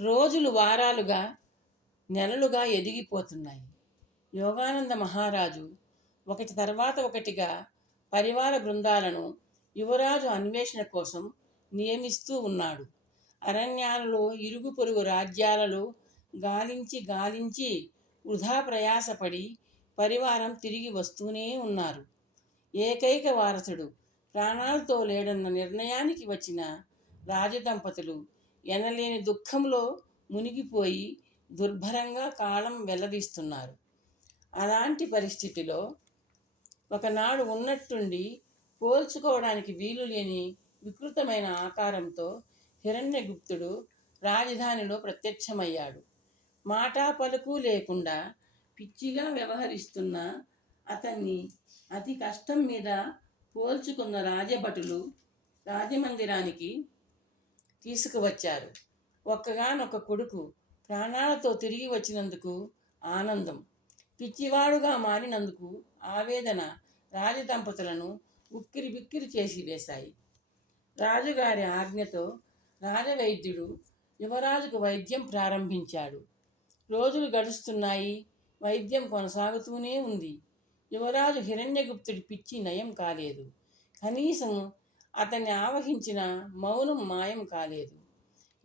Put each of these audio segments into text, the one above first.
రోజులు వారాలుగా నెలలుగా ఎదిగిపోతున్నాయి. యోగానంద మహారాజు ఒకటి తర్వాత ఒకటిగా పరివార బృందాలను యువరాజు అన్వేషణ కోసం నియమిస్తూ ఉన్నాడు. అరణ్యాలలో ఇరుగు పొరుగు రాజ్యాలలో గాలించి గాలించి వృధా ప్రయాసపడి పరివారం తిరిగి వస్తూనే ఉన్నారు. ఏకైక వారసుడు ప్రాణాలతో లేడన్న నిర్ణయానికి వచ్చిన రాజదంపతులు ఎనలేని దుఃఖంలో మునిగిపోయి దుర్భరంగా కాలం వెల్లదీస్తున్నారు అలాంటి పరిస్థితిలో ఒకనాడు ఉన్నట్టుండి పోల్చుకోవడానికి వీలు లేని వికృతమైన ఆకారంతో హిరణ్యగుప్తుడు రాజధానిలో ప్రత్యక్షమయ్యాడు. మాటా పలుకు లేకుండా పిచ్చిగా వ్యవహరిస్తున్న అతన్ని అతి కష్టం మీద పోల్చుకున్న రాజభటులు రాజమందిరానికి తీసుకువచ్చారు. ఒక్కగానొక్క కొడుకు ప్రాణాలతో తిరిగి వచ్చినందుకు ఆనందం. పిచ్చివాడుగా మారినందుకు ఆవేదన రాజదంపతులను ఉక్కిరి బిక్కిరి చేసి వేశాయి. రాజుగారి ఆజ్ఞతో రాజవైద్యుడు యువరాజుకు వైద్యం ప్రారంభించాడు. రోజులు గడుస్తున్నాయి వైద్యం కొనసాగుతూనే ఉంది. యువరాజు హిరణ్యగుప్తుడి పిచ్చి నయం కాలేదు. కనీసం అతన్ని ఆవహించిన మౌనం మాయం కాలేదు.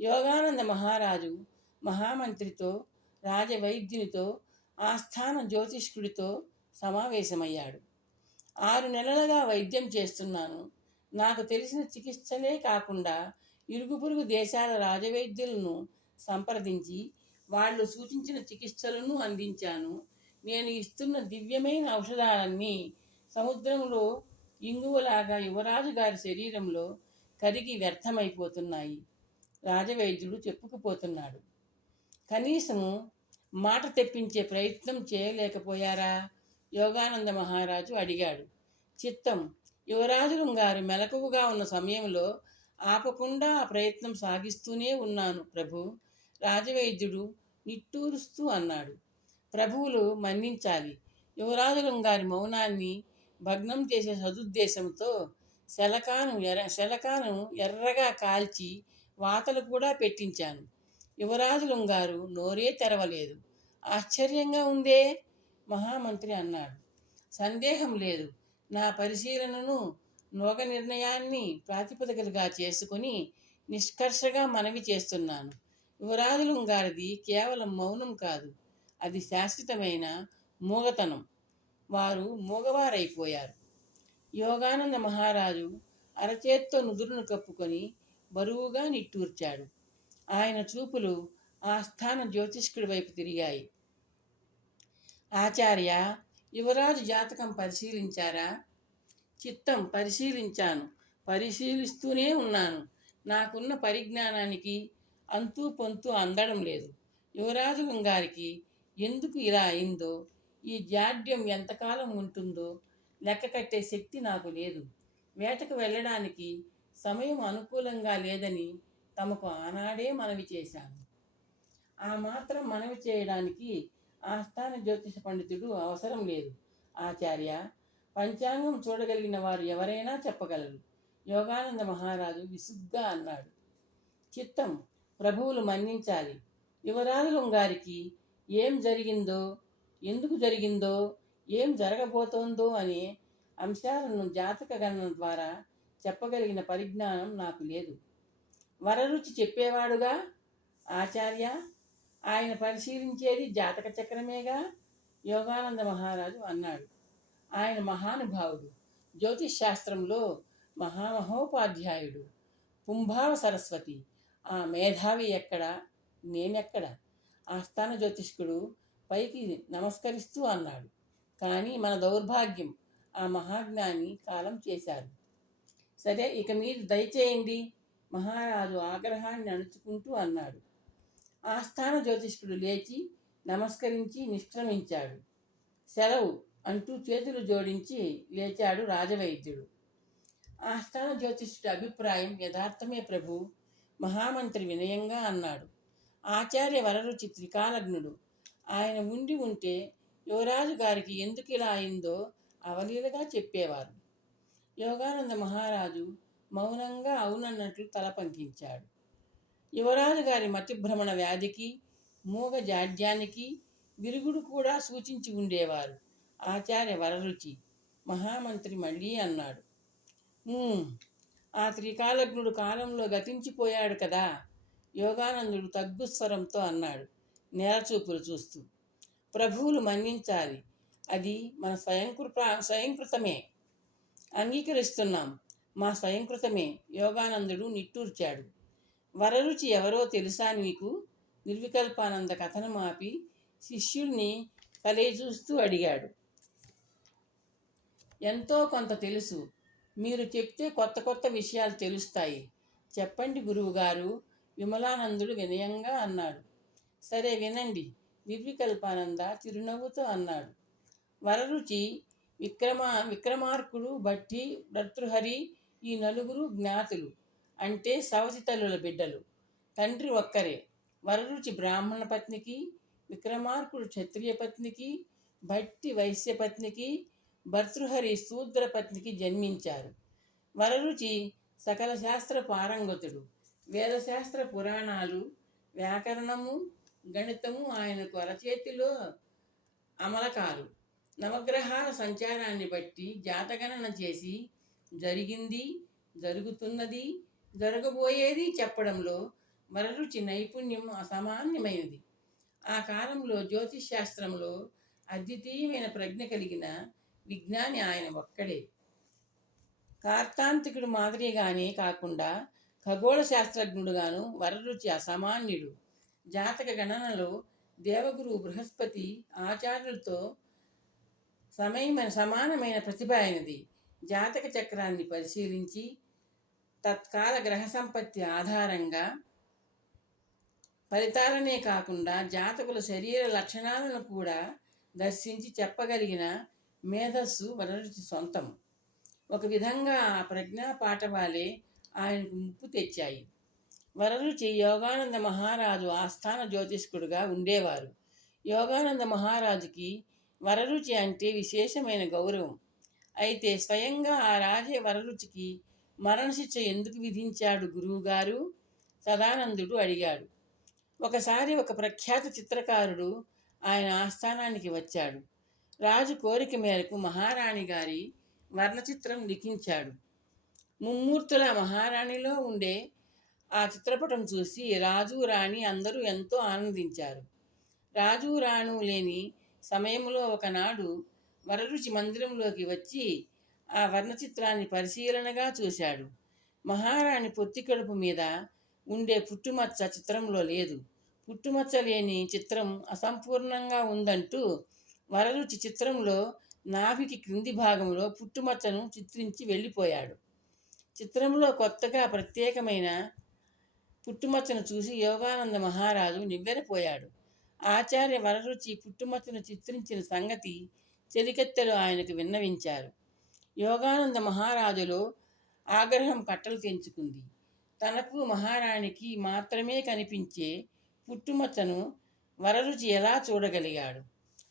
యోగానంద మహారాజు మహామంత్రితో రాజవైద్యునితో ఆస్థాన జ్యోతిష్కుడితో సమావేశమయ్యాడు. ఆరు నెలలుగా వైద్యం చేస్తున్నాను. నాకు తెలిసిన చికిత్సలే కాకుండా ఇరుగు పొరుగు దేశాల రాజవైద్యులను సంప్రదించి వాళ్ళు సూచించిన చికిత్సలను అందించాను. నేను ఇస్తున్న దివ్యమైన ఔషధాలన్నీ సముద్రంలో ఇంగువలాగా యువరాజు గారి శరీరంలో కరిగి వ్యర్థమైపోతున్నాయి. రాజవైద్యుడు చెప్పుకుపోతున్నాడు. కనీసము మాట తెప్పించే ప్రయత్నం చేయలేకపోయారా? యోగానంద మహారాజు అడిగాడు. చిత్తం యువరాజులు గారు మెలకువగా ఉన్న సమయంలో ఆపకుండా ఆ ప్రయత్నం సాగిస్తూనే ఉన్నాను ప్రభు. రాజవైద్యుడు నిట్టూరుస్తూ అన్నాడు. ప్రభువులు మన్నించాలి. యువరాజులం గారి మౌనాన్ని భగ్నం చేసే సదుద్దేశంతో శలకాను ఎర్ర శలకాను ఎర్రగా కాల్చి వాతలు కూడా పెట్టించాను. యువరాజులుంగారు నోరే తెరవలేదు. ఆశ్చర్యంగా ఉందే మహామంత్రి అన్నాడు. సందేహం లేదు. నా పరిశీలనను నోగ నిర్ణయాన్ని ప్రాతిపదికలుగా చేసుకుని నిష్కర్షగా మనవి చేస్తున్నాను. యువరాజులుంగారిది కేవలం మౌనం కాదు. అది శాశ్వతమైన మూగతనం. వారు మూగవారైపోయారు. యోగానంద మహారాజు అరచేత్తో నుదురును కప్పుకొని బరువుగా నిట్టూర్చాడు. ఆయన చూపులు ఆస్థాన జ్యోతిష్కుడి వైపు తిరిగాయి. ఆచార్య యువరాజు జాతకం పరిశీలించారా? చిత్తం పరిశీలించాను. పరిశీలిస్తూనే ఉన్నాను. నాకున్న పరిజ్ఞానానికి అంతూ పొంతు అందడం లేదు. యువరాజు గారికి ఎందుకు ఇలా అయిందో ఈ జాడ్యం ఎంతకాలం ఉంటుందో లెక్క కట్టే శక్తి నాకు లేదు. వేటకు వెళ్ళడానికి సమయం అనుకూలంగా లేదని తమకు ఆనాడే మనవి చేశాను. ఆ మాత్రం మనవి చేయడానికి ఆస్థాన జ్యోతిష పండితుడు అవసరం లేదు. ఆచార్య పంచాంగం చూడగలిగిన వారు ఎవరైనా చెప్పగలరు. యోగానంద మహారాజు విసుగ్గా అన్నాడు. చిత్తం ప్రభువులు మన్నించాలి. యువరాజులం గారికి ఏం జరిగిందో ఎందుకు జరిగిందో ఏం జరగబోతోందో అనే అంశాలను జాతక గణన ద్వారా చెప్పగలిగిన పరిజ్ఞానం నాకు లేదు. వరరుచి చెప్పేవాడుగా? ఆచార్య ఆయన పరిశీలించేది జాతక చక్రమేగా? యోగానంద మహారాజు అన్నాడు. ఆయన మహానుభావుడు జ్యోతిష్ శాస్త్రంలో మహామహోపాధ్యాయుడు పుంభావ సరస్వతి. ఆ మేధావి ఎక్కడ? నేనెక్కడ? ఆస్థాన జ్యోతిష్కుడు పైకి నమస్కరిస్తూ అన్నాడు. కానీ మన దౌర్భాగ్యం ఆ మహాజ్ఞాని కాలం చేశారు సరే ఇక మీరు దయచేయండి మహారాజు ఆగ్రహాన్ని అణుచుకుంటూ అన్నాడు. ఆస్థాన జ్యోతిష్కుడు లేచి నమస్కరించి నిష్క్రమించాడు. సెలవు అంటూ చేతులు జోడించి లేచాడు రాజవైద్యుడు. ఆస్థాన జ్యోతిష్యుడి అభిప్రాయం యథార్థమే ప్రభు మహామంత్రి వినయంగా అన్నాడు. ఆచార్య వరరుచి త్రికాలజ్ఞుడు ఆయన ఉండి ఉంటే యువరాజు గారికి ఎందుకు ఇలా అయిందో అవలీలగా చెప్పేవారు. యోగానంద మహారాజు మౌనంగా అవునన్నట్లు తల పంకించాడు. యువరాజు గారి మతిభ్రమణ వ్యాధికి మూగ జాడ్యానికి విరుగుడు కూడా సూచించి ఉండేవారు. ఆచార్య వరరుచి మహామంత్రి మళ్ళీ అన్నాడు. ఆ త్రికాలజ్ఞుడు కాలంలో గతించిపోయాడు కదా? యోగానందుడు తగ్గుస్వరంతో అన్నాడు. నేరచూపులు చూస్తూ. ప్రభువులు మన్నించాలి. అది మన స్వయంకృత స్వయంకృతమే. అంగీకరిస్తున్నాం. మా స్వయంకృతమే. యోగానందుడు నిట్టూర్చాడు. వరరుచి ఎవరో తెలుసా నీకు? నిర్వికల్పానంద కథనం ఆపి శిష్యుల్ని చూస్తూ అడిగాడు. ఎంతో కొంత తెలుసు. మీరు చెప్తే కొత్త కొత్త విషయాలు తెలుస్తాయి. చెప్పండి గురువుగారు. విమలానందుడు వినయంగా అన్నాడు. సరే వినండి. నిర్వికల్పానంద చిరునవ్వుతో అన్నాడు. వరరుచి విక్రమ విక్రమార్కుడు భట్టి భర్తృహరి ఈ నలుగురు జ్ఞాతులు అంటే సవతి తల్లుల బిడ్డలు. తండ్రి ఒక్కరే. వరరుచి బ్రాహ్మణ పత్నికి విక్రమార్కుడు క్షత్రియ పత్నికి భట్టి వైశ్య పత్నికి భర్తృహరి శూద్ర పత్నికి జన్మించారు. వరరుచి సకల శాస్త్ర పారంగతుడు. వేదశాస్త్ర పురాణాలు వ్యాకరణము గణితము ఆయనకు అరచేతిలో అమలకాలు. నవగ్రహాల సంచారాన్ని బట్టి జాతగణన చేసి జరిగింది జరుగుతున్నది జరగబోయేది చెప్పడంలో మరరుచి నైపుణ్యం అసామాన్యమైనది. ఆ కాలంలో జ్యోతిష్ శాస్త్రంలో అద్వితీయమైన ప్రజ్ఞ కలిగిన విజ్ఞాని ఆయన ఒక్కడే. కార్తాంతికుడు మాదిరిగానే కాకుండా ఖగోళ శాస్త్రజ్ఞుడుగాను వరరుచి అసామాన్యుడు. జాతక గణనలో దేవగురు బృహస్పతి ఆచార్యులతో సమయమైన సమానమైన ప్రతిభ అయినది. జాతక చక్రాన్ని పరిశీలించి తత్కాల గ్రహ సంపత్తి ఆధారంగా ఫలితాలనే కాకుండా జాతకుల శరీర లక్షణాలను కూడా దర్శించి చెప్పగలిగిన మేధస్సు వనరుచి సొంతం. ఒక విధంగా ఆ ప్రజ్ఞా పాఠవాలే ఆయనకు ముప్పు తెచ్చాయి. వరరుచి యోగానంద మహారాజు ఆస్థాన జ్యోతిష్కుడుగా ఉండేవారు. యోగానంద మహారాజుకి వరరుచి అంటే విశేషమైన గౌరవం. అయితే స్వయంగా ఆ రాజే వరరుచికి మరణశిక్ష ఎందుకు విధించాడు గురువుగారు? సదానందుడు అడిగాడు. ఒకసారి ఒక ప్రఖ్యాత చిత్రకారుడు ఆయన ఆస్థానానికి వచ్చాడు. రాజు కోరిక మేరకు మహారాణి గారి వర్ణచిత్రం లిఖించాడు. ముమ్మూర్తుల మహారాణిలో ఉండే ఆ చిత్రపటం చూసి రాజు రాణి అందరూ ఎంతో ఆనందించారు. రాజు రాణు లేని సమయంలో ఒకనాడు వరరుచి మందిరంలోకి వచ్చి ఆ వర్ణచిత్రాన్ని పరిశీలనగా చూశాడు. మహారాణి పొత్తి కడుపు మీద ఉండే పుట్టుమచ్చ చిత్రంలో లేదు. పుట్టుమచ్చ లేని చిత్రం అసంపూర్ణంగా ఉందంటూ వరరుచి చిత్రంలో నాభికి క్రింది భాగంలో పుట్టుమచ్చను చిత్రించి వెళ్ళిపోయాడు. చిత్రంలో కొత్తగా ప్రత్యేకమైన పుట్టుమచ్చను చూసి యోగానంద మహారాజు నివ్వెరపోయాడు. ఆచార్య వరరుచి పుట్టుమచ్చను చిత్రించిన సంగతి చెలికెత్తెలు ఆయనకు విన్నవించారు. యోగానంద మహారాజులో ఆగ్రహం కట్టలు తెంచుకుంది. తనకు మహారాణికి మాత్రమే కనిపించే పుట్టుమచ్చను వరరుచి ఎలా చూడగలిగాడు?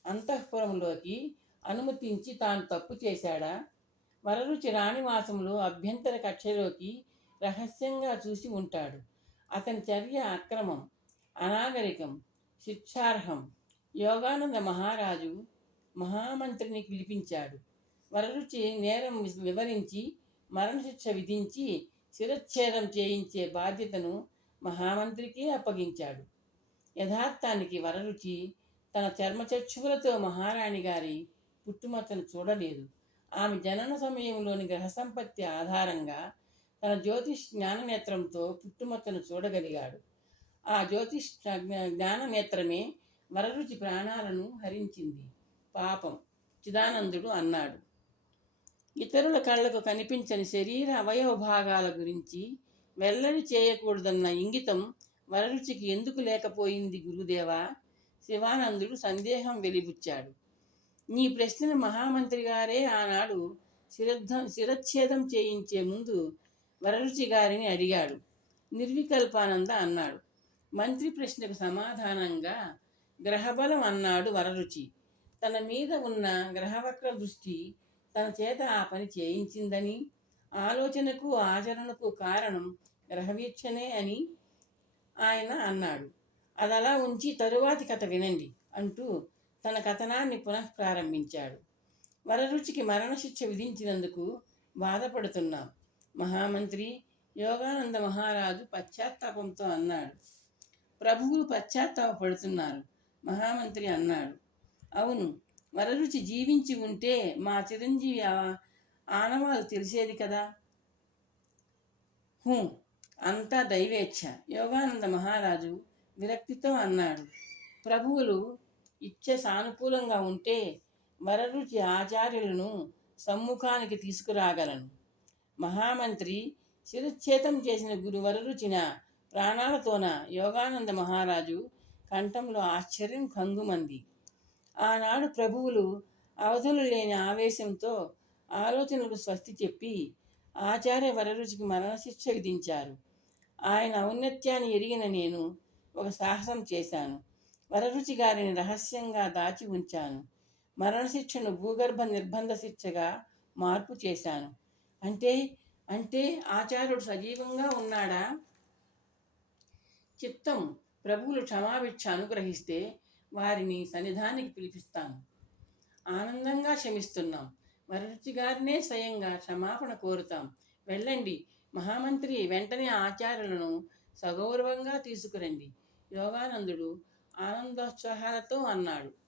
అంతఃపురంలోకి అనుమతించి తాను తప్పు చేశాడా? వరరుచి రాణివాసంలో అభ్యంతర కక్షలోకి రహస్యంగా చూసి ఉంటాడు. అతని చర్య అక్రమం అనాగరికం శిక్షార్హం. యోగానంద మహారాజు మహామంత్రిని పిలిపించాడు. వరరుచి నేరం వివరించి మరణశిక్ష విధించి శిరచ్ఛేదం చేయించే బాధ్యతను మహామంత్రికి అప్పగించాడు. యథార్థానికి వరరుచి తన చర్మచక్షువులతో మహారాణి గారి పుట్టుమచ్చను చూడలేదు. ఆమె జనన సమయంలోని గ్రహ సంపత్తి ఆధారంగా తన జ్యోతిష్ జ్ఞాననేత్రంతో పుట్టుమచ్చను చూడగలిగాడు. ఆ జ్యోతిష్ జ్ఞాననేత్రమే వరరుచి ప్రాణాలను హరించింది. పాపం. చిదానందుడు అన్నాడు. ఇతరుల కళ్ళకు కనిపించని శరీర అవయవ భాగాల గురించి వెల్లడి చేయకూడదన్న ఇంగితం వరరుచికి ఎందుకు లేకపోయింది గురుదేవా? శివానందుడు సందేహం వెలిబుచ్చాడు. నీ ప్రశ్న మహామంత్రి గారే ఆనాడు శిరద్ధం శిరచ్ఛేదం చేయించే ముందు వరరుచి గారిని అడిగాడు. నిర్వికల్పానంద అన్నాడు. మంత్రి ప్రశ్నకు సమాధానంగా గ్రహబలం అన్నాడు వరరుచి. తన మీద ఉన్న గ్రహవక్ర దృష్టి తన చేత ఆ పని చేయించిందని ఆలోచనకు ఆచరణకు కారణం గ్రహవీక్షణే అని ఆయన అన్నాడు. అది అలా ఉంచి తరువాతి కథ వినండి అంటూ తన కథనాన్ని పునః ప్రారంభించాడు. వరరుచికి మరణశిక్ష విధించినందుకు బాధపడుతున్నాం. మహామంత్రి యోగానంద మహారాజు పశ్చాత్తాపంతో అన్నాడు. ప్రభువులు పశ్చాత్తాపడుతున్నారు మహామంత్రి అన్నాడు. అవును వరరుచి జీవించి ఉంటే మా చిరంజీవి ఆనవాలు తెలిసేది కదా? హూ అంతా దైవేచ్ఛ యోగానంద మహారాజు విరక్తితో అన్నాడు. ప్రభువులు ఇచ్చ సానుకూలంగా ఉంటే వరరుచి ఆచార్యులను సమ్ముఖానికి తీసుకురాగలను. మహామంత్రి శిరచ్ఛేదం చేసిన గురు వరరుచిన ప్రాణాలతోన యోగానంద మహారాజు కంఠంలో ఆశ్చర్యం కంగుమంది. ఆనాడు ప్రభువులు అవధులు లేని ఆవేశంతో ఆలోచనలకు స్వస్తి చెప్పి ఆచార్య వరరుచికి మరణశిక్ష విధించారు. ఆయన ఔన్నత్యాన్ని ఎరిగిన నేను ఒక సాహసం చేశాను. వరరుచి గారిని రహస్యంగా దాచి ఉంచాను. మరణశిక్షను భూగర్భ నిర్బంధ శిక్షగా మార్పు చేశాను. అంటే అంటే ఆచార్యుడు సజీవంగా ఉన్నాడా? చిత్తం ప్రభువులు క్షమాభిక్ష అనుగ్రహిస్తే వారిని సన్నిధానికి పిలిపిస్తాను. ఆనందంగా క్షమిస్తున్నాం. వరరుచి గారినే స్వయంగా క్షమాపణ కోరుతాం. వెళ్ళండి. మహామంత్రి వెంటనే ఆచార్యులను సగౌరవంగా తీసుకురండి. యోగానందుడు ఆనందోత్సాహాలతో అన్నాడు.